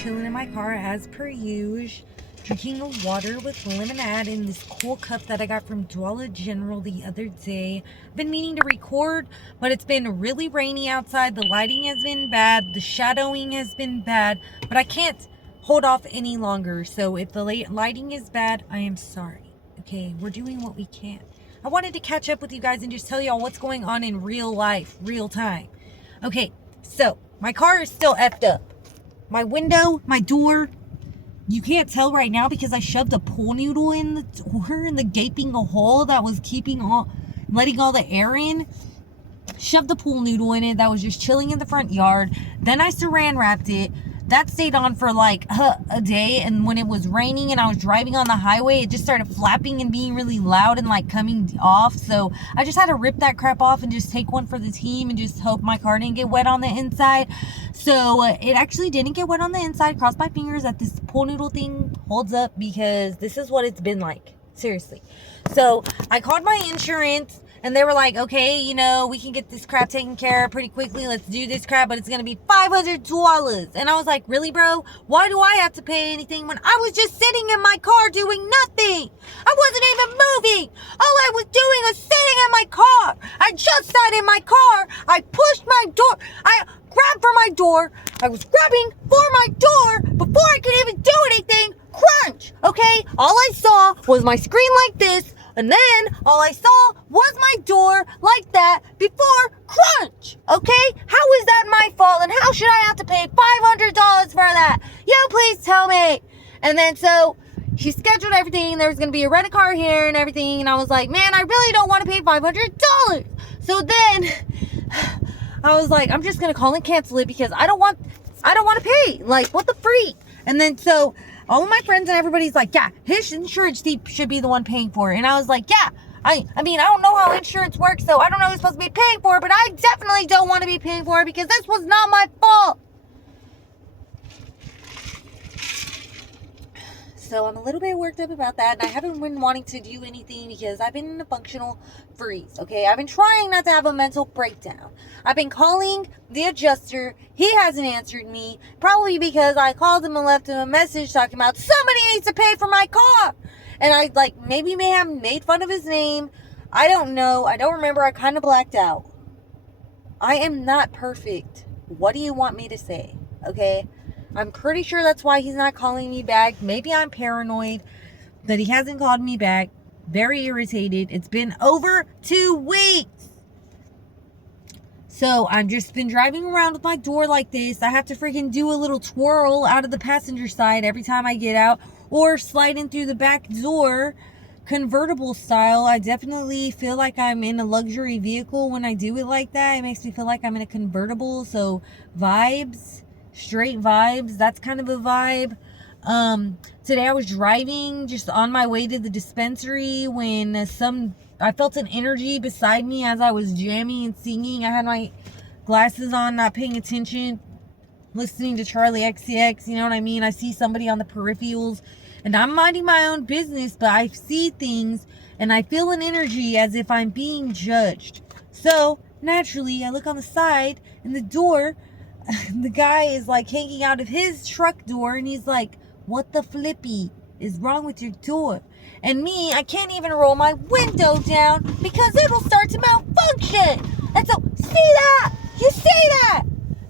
chilling in my car as per usual, drinking water with lemonade in this cool cup that I got from Dollar General the other day. I've been meaning to record, but it's been really rainy outside. The lighting has been bad. The shadowing has been bad, but I can't hold off any longer. So if the lighting is bad, I am sorry. Okay, we're doing what we can. I wanted to catch up with you guys and just tell y'all what's going on in real life, real time. Okay, so my car is still effed up. My window, my door, you can't tell right now because I shoved a pool noodle in the door in the gaping hole that was letting all the air in. Shoved the pool noodle in it that was just chilling in the front yard. Then I saran wrapped it. That stayed on for like a day, and when it was raining and I was driving on the highway, it just started flapping and being really loud and like coming off. So I just had to rip that crap off and just take one for the team and just hope my car didn't get wet on the inside. So it actually didn't get wet on the inside. Cross my fingers that this pool noodle thing holds up, because this is what it's been like. Seriously. So I called my insurance. And they were like, okay, we can get this crap taken care of pretty quickly. Let's do this crap, but it's going to be $500. And I was like, really, bro? Why do I have to pay anything when I was just sitting in my car doing nothing? I wasn't even moving. All I was doing was sitting in my car. I just sat in my car. I pushed my door. I grabbed for my door. I was grabbing for my door before I could even do anything. Crunch. Okay? All I saw was my screen like this. And then all I saw was my door like that before crunch. Okay? How is that my fault? And how should I have to pay $500 for that? You please tell me. And then so he scheduled everything. There was going to be a rental car here and everything. And I was like, man, I really don't want to pay $500. So then I was like, I'm just going to call and cancel it because I don't want to pay. Like, what the freak? And then so all of my friends and everybody's like, yeah, his insurance should be the one paying for it. And I was like, yeah, I mean, I don't know how insurance works, so I don't know who's supposed to be paying for it, but I definitely don't want to be paying for it because this was not my fault. So I'm a little bit worked up about that, and I haven't been wanting to do anything because I've been in a functional freeze, okay? I've been trying not to have a mental breakdown. I've been calling the adjuster. He hasn't answered me, probably because I called him and left him a message talking about somebody needs to pay for my car. And I, maybe may have made fun of his name. I don't know. I don't remember. I kind of blacked out. I am not perfect. What do you want me to say, okay? I'm pretty sure that's why he's not calling me back. Maybe I'm paranoid that he hasn't called me back. Very irritated. It's been over 2 weeks. So I've just been driving around with my door like this. I have to freaking do a little twirl out of the passenger side every time I get out, or slide in through the back door, convertible style. I definitely feel like I'm in a luxury vehicle when I do it like that. It makes me feel like I'm in a convertible. So vibes. Straight vibes. That's kind of a vibe. Today I was driving just on my way to the dispensary when I felt an energy beside me as I was jamming and singing. I had my glasses on, not paying attention, listening to Charlie XCX. You know what I mean? I see somebody on the peripherals and I'm minding my own business, but I see things and I feel an energy as if I'm being judged. So naturally I look on the side and the door, the guy is hanging out of his truck door and he's like, what the flippy is wrong with your door? And me, I can't even roll my window down because it'll start to malfunction. And so, see that? You see that?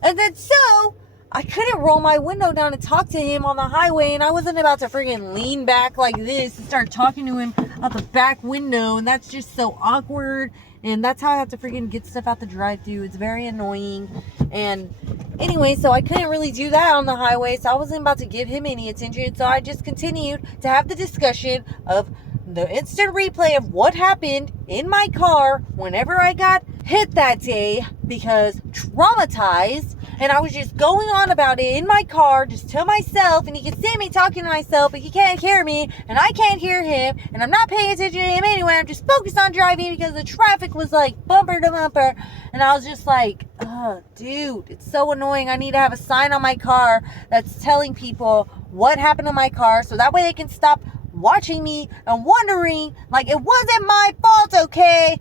And then so, I couldn't roll my window down and talk to him on the highway, and I wasn't about to freaking lean back like this and start talking to him out the back window, and that's just so awkward. And that's how I have to freaking get stuff out the drive-thru. It's very annoying. And anyway, so I couldn't really do that on the highway, so I wasn't about to give him any attention. So I just continued to have the discussion of the instant replay of what happened in my car whenever I got hit that day, because traumatized. And I was just going on about it in my car, just to myself, and he can see me talking to myself, but he can't hear me, and I can't hear him, and I'm not paying attention to him anyway. I'm just focused on driving because the traffic was bumper to bumper, and I was just like, oh, dude, it's so annoying. I need to have a sign on my car that's telling people what happened to my car, so that way they can stop watching me and wondering, it wasn't my fault, okay?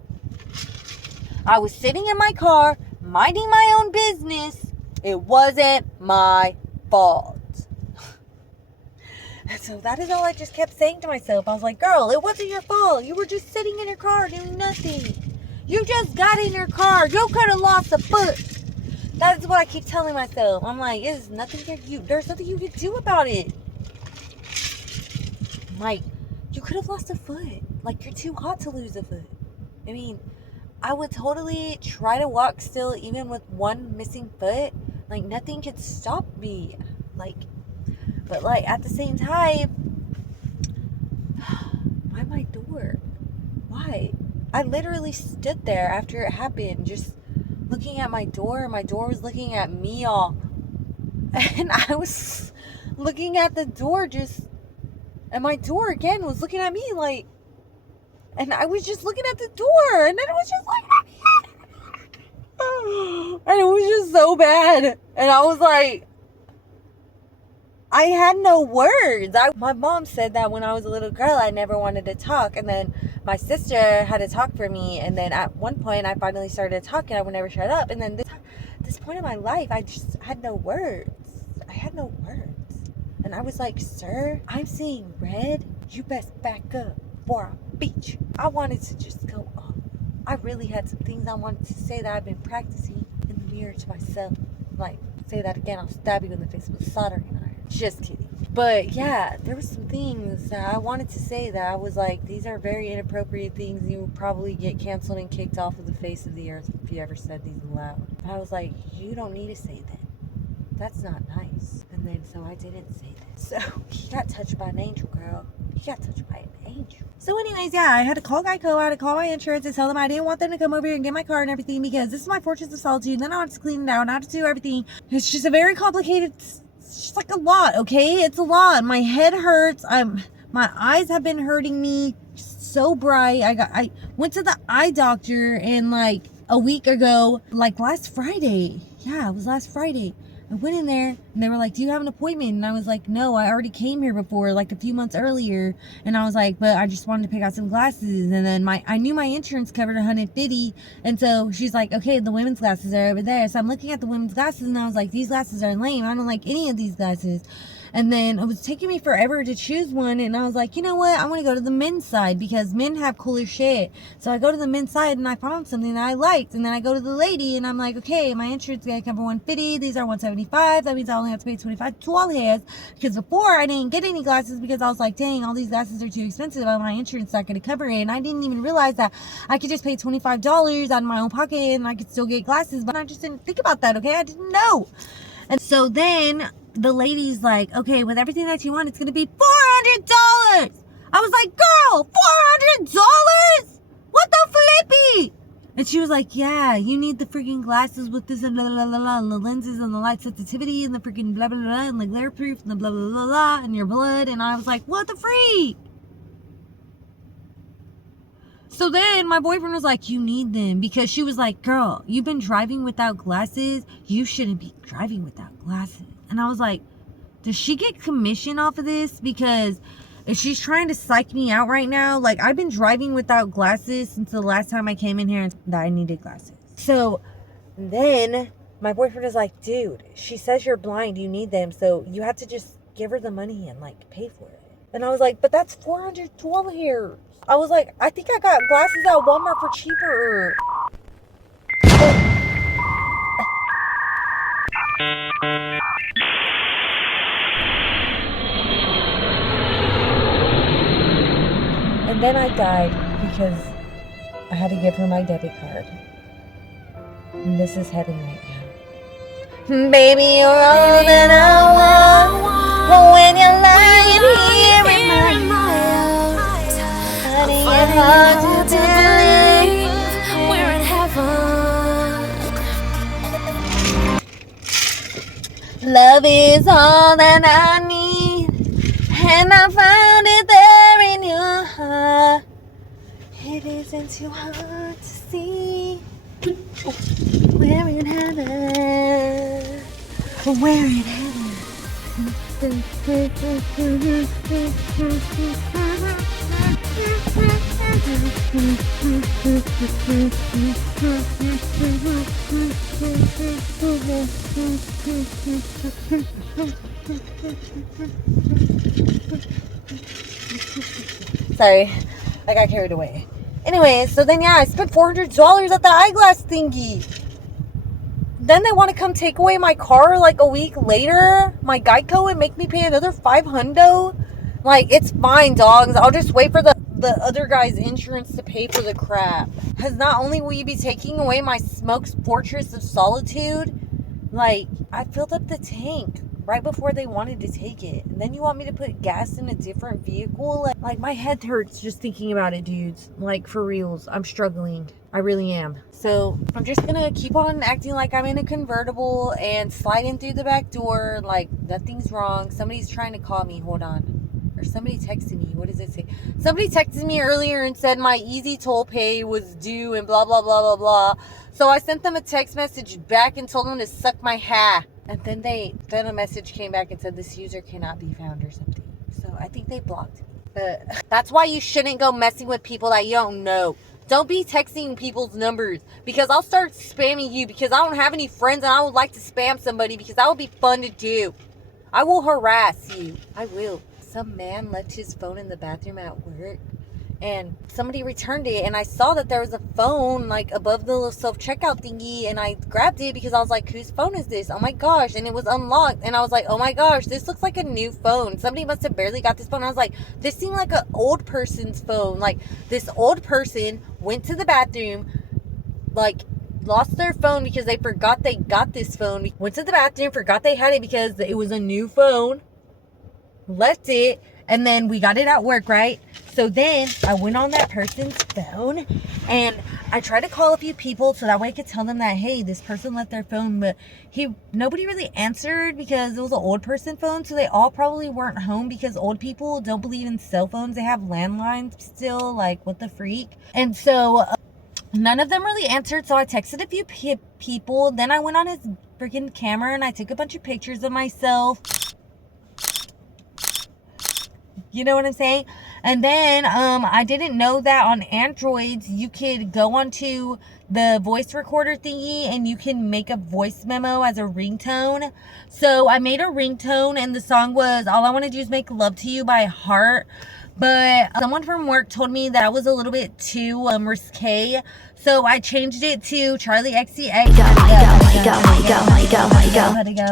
I was sitting in my car, minding my own business. It wasn't my fault. So that is all I just kept saying to myself. I was like, girl, it wasn't your fault. You were just sitting in your car doing nothing. You just got in your car. You could have lost a foot. That's what I keep telling myself. I'm like, there's nothing there's nothing you can do about it. Like, you could have lost a foot. Like, you're too hot to lose a foot. I mean, I would totally try to walk still, even with one missing foot. Like, nothing could stop me. Like, but like, at the same time, why my door? Why? I literally stood there after it happened, just looking at my door. My door was looking at me, all. And I was looking at the door and my door again was looking at me, like, and I was just looking at the door, and then it was just like, and it was just so bad. And I was like, I had no words. My mom said that when I was a little girl, I never wanted to talk. And then my sister had to talk for me. And then at one point, I finally started talking. I would never shut up. And then this point in my life, I just had no words. I had no words. And I was like, sir, I'm seeing red. You best back up before I beat you. I wanted to just go off. I really had some things I wanted to say that I've been practicing in the mirror to myself. Like, say that again, I'll stab you in the face with a soldering iron. Just kidding. But yeah, there were some things that I wanted to say that I was like, these are very inappropriate things. You would probably get canceled and kicked off of the face of the earth if you ever said these aloud. But I was like, you don't need to say that. That's not nice. And then so I didn't say that. So he got touched by an angel, girl. He got touched by an angel. So anyways, yeah, I had to call Geico. I had to call my insurance and tell them I didn't want them to come over here and get my car and everything because this is my fortress of solitude. And then I have to clean it out and I have to do everything. It's just a very complicated, it's just like a lot, okay? It's a lot. My head hurts. My eyes have been hurting me so bright. I went to the eye doctor and like a week ago, like last Friday. Yeah, it was last Friday. I went in there and they were like, do you have an appointment? And I was like, no, I already came here before, like a few months earlier. And I was like, but I just wanted to pick out some glasses. And then I knew my insurance covered $150. And so she's like, okay, the women's glasses are over there. So I'm looking at the women's glasses and I was like, these glasses are lame. I don't like any of these glasses. And then it was taking me forever to choose one. And I was like, you know what? I want to go to the men's side because men have cooler shit. So I go to the men's side and I found something that I liked. And then I go to the lady and I'm like, okay, my insurance is going to cover $150. These are $175. That means I only have to pay $25 to all hairs. Because before I didn't get any glasses because I was like, dang, all these glasses are too expensive. My insurance is not going to cover it. And I didn't even realize that I could just pay $25 out of my own pocket and I could still get glasses. But I just didn't think about that, okay? I didn't know. And so then the lady's like, okay, with everything that you want, it's going to be $400. I was like, girl, $400? What the flippy? And she was like, yeah, you need the freaking glasses with this and blah, blah, blah, blah, and the lenses and the light sensitivity and the freaking blah, blah, blah, and the glare proof and the blah, blah, blah, blah, and your blood. And I was like, what the freak? So then my boyfriend was like, you need them. Because she was like, girl, you've been driving without glasses. You shouldn't be driving without glasses. And I was like, does she get commission off of this? Because if she's trying to psych me out right now, like I've been driving without glasses since the last time I came in here and that I needed glasses. So then my boyfriend is like, dude, she says you're blind. You need them. So you have to just give her the money and like pay for it. And I was like, but that's $412 here. I was like, I think I got glasses at Walmart for cheaper. And then I died because I had to give her my debit card. And this is heaven right now. Baby, you're all that I want. But when you're lying here in my arms, honey, it's hard to believe we're in heaven. Love is all that I need, and I found it there in your heart. It isn't too hard to see. We're in heaven. We're in heaven. Sorry, I got carried away. Anyway, so then yeah, I spent $400 at the eyeglass thingy. Then they want to come take away my car like a week later, my Geico, and make me pay another $500. Like, it's fine, dogs. I'll just wait for the other guy's insurance to pay for the crap. Because not only will you be taking away my Smokes Fortress of Solitude, like, I filled up the tank right before they wanted to take it. And then you want me to put gas in a different vehicle? Like my head hurts just thinking about it, dudes. Like, for reals. I'm struggling. I really am. So I'm just gonna keep on acting like I'm in a convertible and slide in through the back door like nothing's wrong. Somebody's trying to call me. Hold on. Or somebody texted me. What does it say? Somebody texted me earlier and said my easy toll pay was due and blah, blah, blah, blah, blah. So I sent them a text message back and told them to suck my hat. And then a message came back and said this user cannot be found or something. So I think they blocked me. But that's why you shouldn't go messing with people that you don't know. Don't be texting people's numbers, because I'll start spamming you because I don't have any friends and I would like to spam somebody because that would be fun to do. I will harass you. I will. Some man left his phone in the bathroom at work and somebody returned it, and I saw that there was a phone like above the little self-checkout thingy, and I grabbed it because I was like, whose phone is this? Oh my gosh. And it was unlocked, and I was like, oh my gosh, this looks like a new phone. Somebody must have barely got this phone. I was like, this seemed like an old person's phone. Like, this old person went to the bathroom, like, lost their phone because they forgot they got this phone, went to the bathroom, forgot they had it because it was a new phone, left it, and then we got it at work, right? So then I went on that person's phone and I tried to call a few people so that way I could tell them that, hey, this person left their phone, but nobody really answered because it was an old person phone, so they all probably weren't home because old people don't believe in cell phones. They have landlines still, like, what the freak? And so none of them really answered, so I texted a few people. Then I went on his freaking camera and I took a bunch of pictures of myself. You know what I'm saying? And then I didn't know that on Androids you could go onto the voice recorder thingy and you can make a voice memo as a ringtone. So I made a ringtone and the song was All I Want to Do Is Make Love to You by Heart. But someone from work told me that was a little bit too risque. So I changed it to Charlie XCX.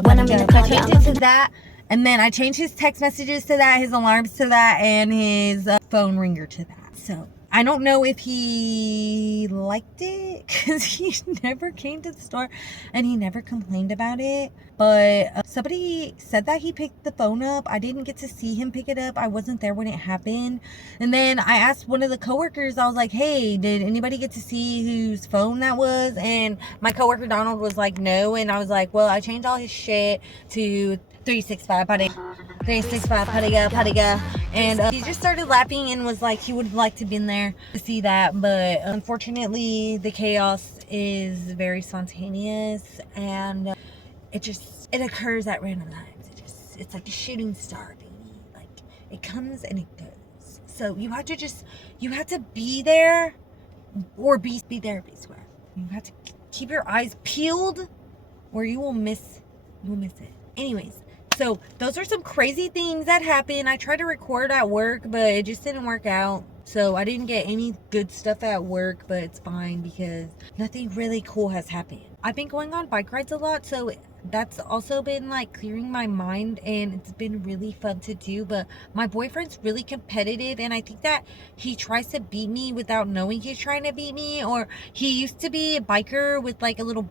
When I'm in the car, I changed it to that. And then I changed his text messages to that, his alarms to that, and his phone ringer to that. So I don't know if he liked it because he never came to the store and he never complained about it. But somebody said that he picked the phone up. I didn't get to see him pick it up. I wasn't there when it happened. And then I asked one of the coworkers, I was like, hey, did anybody get to see whose phone that was? And my coworker Donald was like, no. And I was like, well, I changed all his shit to 365 Padiga. And he just started laughing and was like he would like to be in there to see that. But unfortunately, the chaos is very spontaneous and it occurs at random times. It's like a shooting star, baby. Like, it comes and it goes. So you have to be there or be there, be square. You have to keep your eyes peeled or you will miss it. Anyways, so those are some crazy things that happened. I tried to record at work, but it just didn't work out. So I didn't get any good stuff at work, but it's fine because nothing really cool has happened. I've been going on bike rides a lot, so that's also been like clearing my mind and it's been really fun to do. But my boyfriend's really competitive and I think that he tries to beat me without knowing he's trying to beat me. Or he used to be a biker with like a little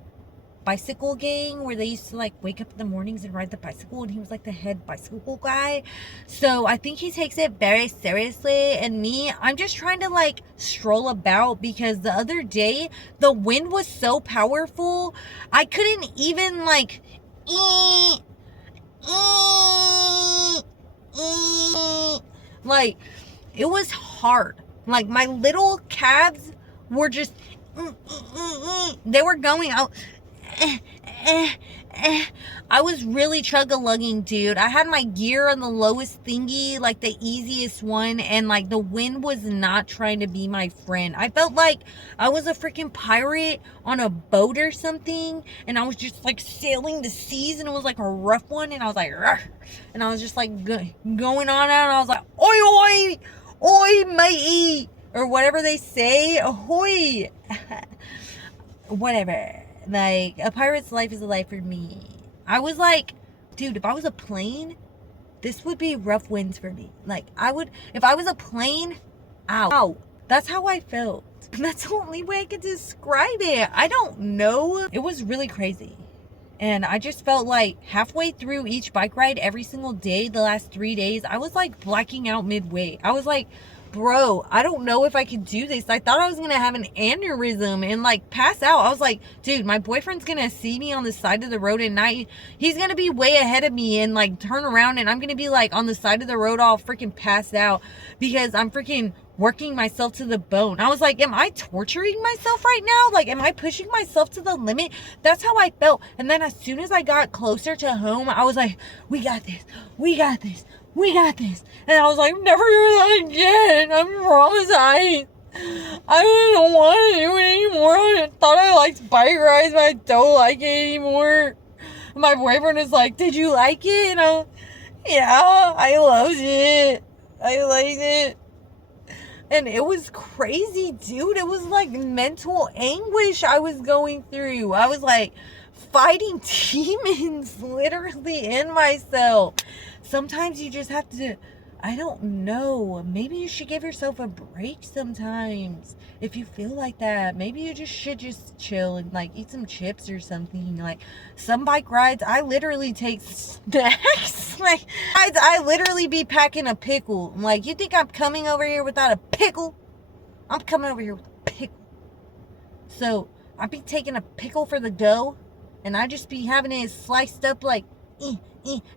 bicycle gang where they used to like wake up in the mornings and ride the bicycle, and he was like the head bicycle guy. So I think he takes it very seriously, and me, I'm just trying to like stroll about because the other day the wind was so powerful I couldn't even like like, it was hard. Like, my little calves were just they were going out I was really chug-a-lugging, dude. I had my gear on the lowest thingy, like the easiest one, and like the wind was not trying to be my friend. I felt like I was a freaking pirate on a boat or something, and I was just like sailing the seas, and it was like a rough one, and I was like, "Rah," and I was just like going on out, and I was like, oi, oi, oi, matey, or whatever they say, ahoy. Whatever. Like, a pirate's life is a life for me. I was like, dude, if I was a plane, this would be rough winds for me. Like, if I was a plane, ow. That's how I felt. That's the only way I could describe it. I don't know. It was really crazy. And I just felt like halfway through each bike ride every single day, the last 3 days, I was like blacking out midway. I was like, bro, I don't know if I could do this. I thought I was going to have an aneurysm and like pass out. I was like, dude, my boyfriend's going to see me on the side of the road at night. He's going to be way ahead of me and like turn around, and I'm going to be like on the side of the road all freaking passed out because I'm freaking working myself to the bone. I was like, am I torturing myself right now? Like, am I pushing myself to the limit? That's how I felt. And then as soon as I got closer to home, I was like, we got this. We got this. We got this. And I was like, never do that again. I'm traumatized. I don't want to do it anymore. I thought I liked bike rides, but I don't like it anymore. My boyfriend was like, did you like it? And I was, yeah, I loved it. I liked it. And it was crazy, dude. It was like mental anguish I was going through. I was like fighting demons literally in myself. Sometimes you just have to, I don't know, maybe you should give yourself a break sometimes if you feel like that. Maybe you should just chill and like eat some chips or something. Like some bike rides, I literally take snacks. Like I literally be packing a pickle. I'm like, you think I'm coming over here without a pickle? I'm coming over here with a pickle. So I be taking a pickle for the dough, and I just be having it sliced up like,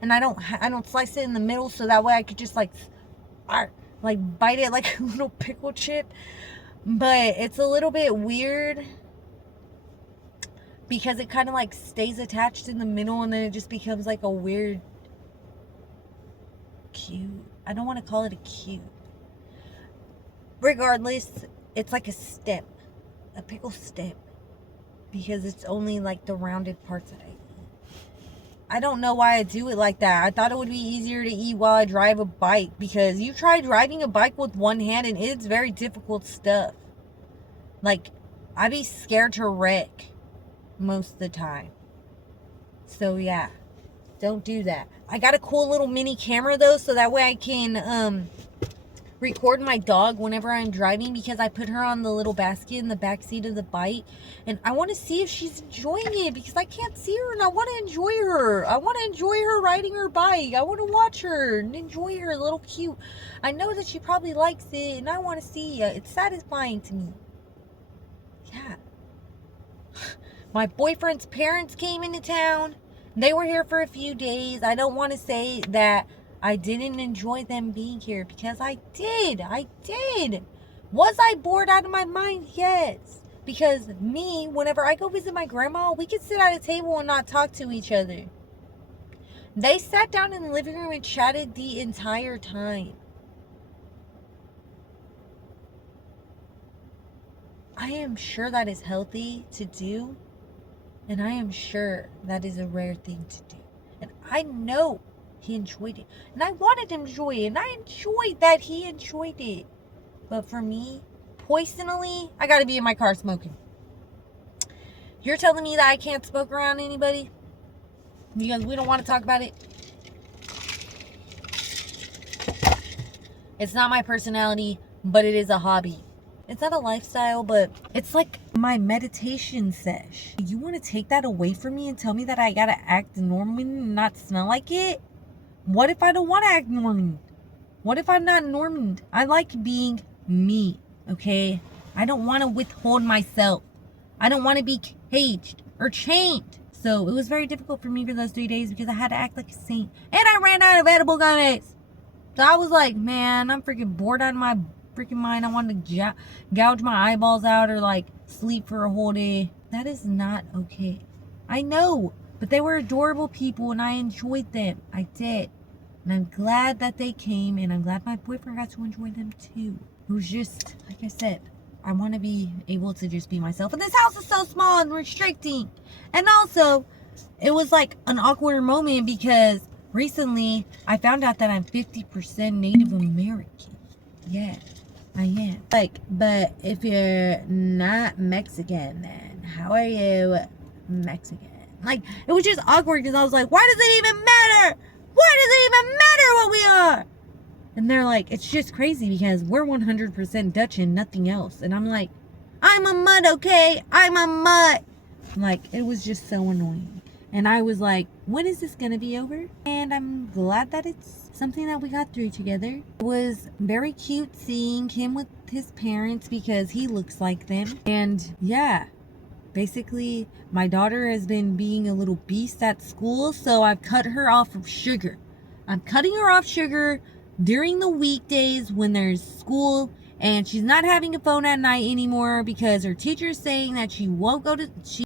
and I don't slice it in the middle, so that way I could just like bite it like a little pickle chip. But it's a little bit weird because it kind of like stays attached in the middle, and then it just becomes like a weird cube. I don't want to call it a cube. Regardless, it's like a stem, a pickle stem, because it's only like the rounded parts that I eat. I don't know why I do it like that. I thought it would be easier to eat while I drive a bike, because you try driving a bike with one hand and it's very difficult stuff. Like, I be scared to wreck most of the time. So yeah, don't do that. I got a cool little mini camera though, so that way I can record my dog whenever I'm driving, because I put her on the little basket in the back seat of the bike, and I want to see if she's enjoying it, because I can't see her and I want to enjoy her. I want to enjoy her riding her bike. I want to watch her and enjoy her little cute. I know that she probably likes it, and I want to see it. It's satisfying to me. Yeah. My boyfriend's parents came into town. They were here for a few days. I don't want to say that I didn't enjoy them being here, because I did. Was I bored out of my mind? Yes. Because me, whenever I go visit my grandma, we could sit at a table and not talk to each other. They sat down in the living room and chatted the entire time. I am sure that is healthy to do, and I am sure that is a rare thing to do. And I know he enjoyed it, and I wanted him to enjoy it, and I enjoyed that he enjoyed it. But for me, personally, I gotta be in my car smoking. You're telling me that I can't smoke around anybody because we don't want to talk about it? It's not my personality, but it is a hobby. It's not a lifestyle, but it's like my meditation sesh. You want to take that away from me and tell me that I gotta act normal and not smell like it? What if I don't want to act Norman? What if I'm not Norman? I like being me, okay? I don't want to withhold myself. I don't want to be caged or chained. So it was very difficult for me for those 3 days, because I had to act like a saint. And I ran out of edible gummies. So I was like, man, I'm freaking bored out of my freaking mind. I wanted to gouge my eyeballs out or like sleep for a whole day. That is not okay. I know. But they were adorable people and I enjoyed them. I did. And I'm glad that they came, and I'm glad my boyfriend got to enjoy them too. It was just, like I said, I want to be able to just be myself. And this house is so small and restricting. And also, it was like an awkward moment because recently I found out that I'm 50% Native American. Yeah, I am. Like, but if you're not Mexican, then how are you Mexican? Like, it was just awkward because I was like, why does it even matter? Why does it even matter what we are? And they're like, it's just crazy because we're 100% Dutch and nothing else. And I'm like, I'm a mutt, okay? I'm a mutt. Like, it was just so annoying. And I was like, when is this going to be over? And I'm glad that it's something that we got through together. It was very cute seeing him with his parents because he looks like them. And yeah, basically, my daughter has been being a little beast at school, so I've cut her off of sugar. I'm cutting her off sugar during the weekdays when there's school, and she's not having a phone at night anymore because her teacher's saying that she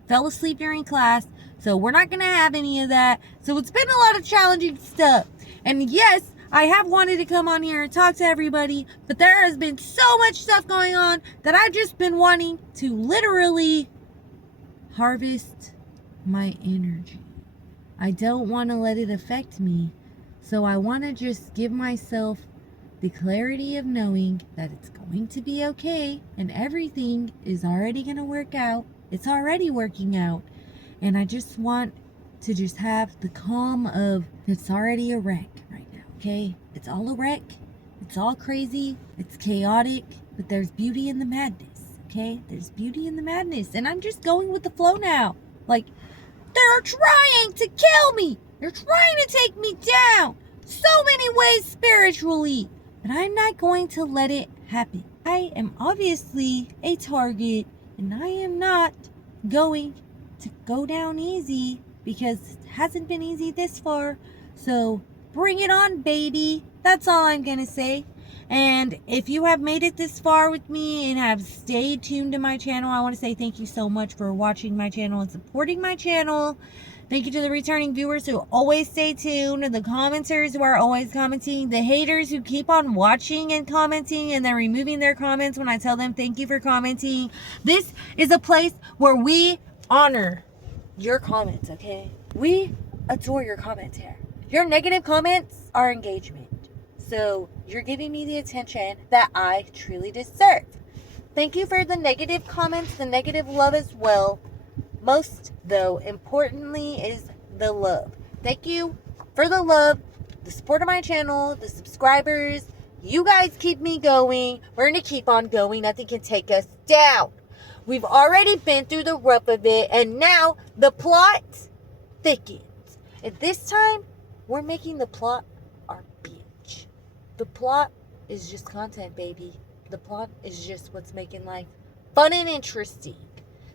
fell asleep during class, so we're not going to have any of that. So it's been a lot of challenging stuff. And yes, I have wanted to come on here and talk to everybody, but there has been so much stuff going on that I've just been wanting to literally harvest my energy. I don't want to let it affect me. So I want to just give myself the clarity of knowing that it's going to be okay and everything is already going to work out. It's already working out. And I just want to just have the calm of it's already a wreck right now, okay? It's all a wreck. It's all crazy. It's chaotic, but there's beauty in the madness, okay? There's beauty in the madness. And I'm just going with the flow now. Like, they're trying to kill me. They're trying to take me down so many ways spiritually. But I'm not going to let it happen. I am obviously a target, and I am not going to go down easy because it hasn't been easy this far. So bring it on, baby. That's all I'm going to say. And if you have made it this far with me and have stayed tuned to my channel, I want to say thank you so much for watching my channel and supporting my channel. Thank you to the returning viewers who always stay tuned, and the commenters who are always commenting, the haters who keep on watching and commenting and then removing their comments when I tell them thank you for commenting. This is a place where we honor your comments, okay? We adore your comments here. Your negative comments are engagement. So you're giving me the attention that I truly deserve. Thank you for the negative comments, the negative love as well. Most, though, importantly, is the love. Thank you for the love, the support of my channel, the subscribers. You guys keep me going. We're going to keep on going. Nothing can take us down. We've already been through the rough of it, and now the plot thickens. And this time, we're making the plot our bitch. The plot is just content, baby. The plot is just what's making life fun and interesting.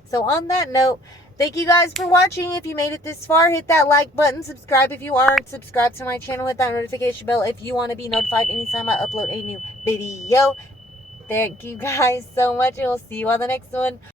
So on that note, thank you guys for watching. If you made it this far, hit that like button. Subscribe if you aren't. Subscribe to my channel. Hit that notification bell if you want to be notified anytime I upload a new video. Thank you guys so much, and we'll see you on the next one.